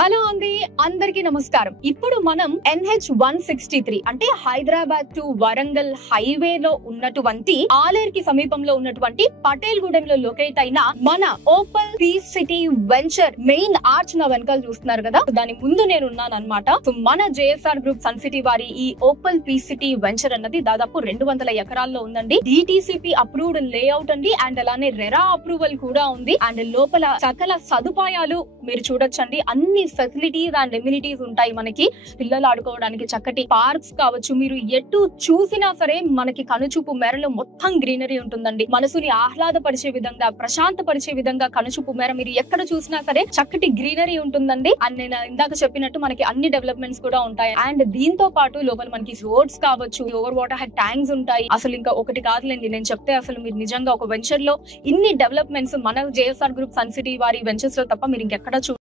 Hello అండి, అందరికీ నమస్కారం. ఇప్పుడు మనం NH-163 అంటే హైదరాబాద్ టు వరంగల్ హైవే లో ఉన్నటువంటి ఆలేర్ కి సమీపంలో ఉన్నటువంటి పటేల్ గూడెంలో లొకేట్ అయిన మన Opal piece city venture main arch నా వెనకాల చూస్తున్నారు కదా, దాని ముందు నేను ఉన్నాను అనమాట. సో మన జేఎస్ఆర్ గ్రూప్ సన్ సిటీ వారి ఈ ఓపల్ పీస్ సిటీ వెంచర్ అన్నది దాదాపు 200 ఎకరాల్లో ఉందండి. DTCP అప్రూవ్డ్ లేఅవుట్ అండి, అండ్ అలానే రెరా అప్రూవల్ కూడా ఉంది. అండ్ లోపల సకల సదుపాయాలు మీరు చూడొచ్చండి. అన్ని ఫెసిలిటీస్ అండ్ ఎమ్యూనిటీస్ ఉంటాయి. మనకి పిల్లలు ఆడుకోవడానికి చక్కటి పార్క్స్ కావచ్చు, మీరు ఎటు చూసినా సరే మనకి కనుచూపు మేరలో మొత్తం గ్రీనరీ ఉంటుందండి. మనసుని ఆహ్లాదపరిచే విధంగా, ప్రశాంతపరిచే విధంగా కనుచూపు మేర మీరు ఎక్కడ చూసినా సరే చక్కటి గ్రీనరీ ఉంటుందండి. అండ్ నేను ఇందాక చెప్పినట్టు మనకి అన్ని డెవలప్మెంట్స్ కూడా ఉంటాయి. అండ్ దీంతో పాటు లోపల మనకి రోడ్స్ కావచ్చు, ఓవర్ వాటర్ హెడ్ ట్యాంక్స్ ఉంటాయి. అసలు ఇంకా ఒకటి కాదులేండి, నేను చెప్తే అసలు మీరు నిజంగా ఒక వెంచర్ లో ఇన్ని డెవలప్మెంట్స్ మన జేఎస్ఆర్ గ్రూప్ సన్ సిటీ వారి వెంచర్స్ లో తప్ప మీరు ఇంకెక్కడ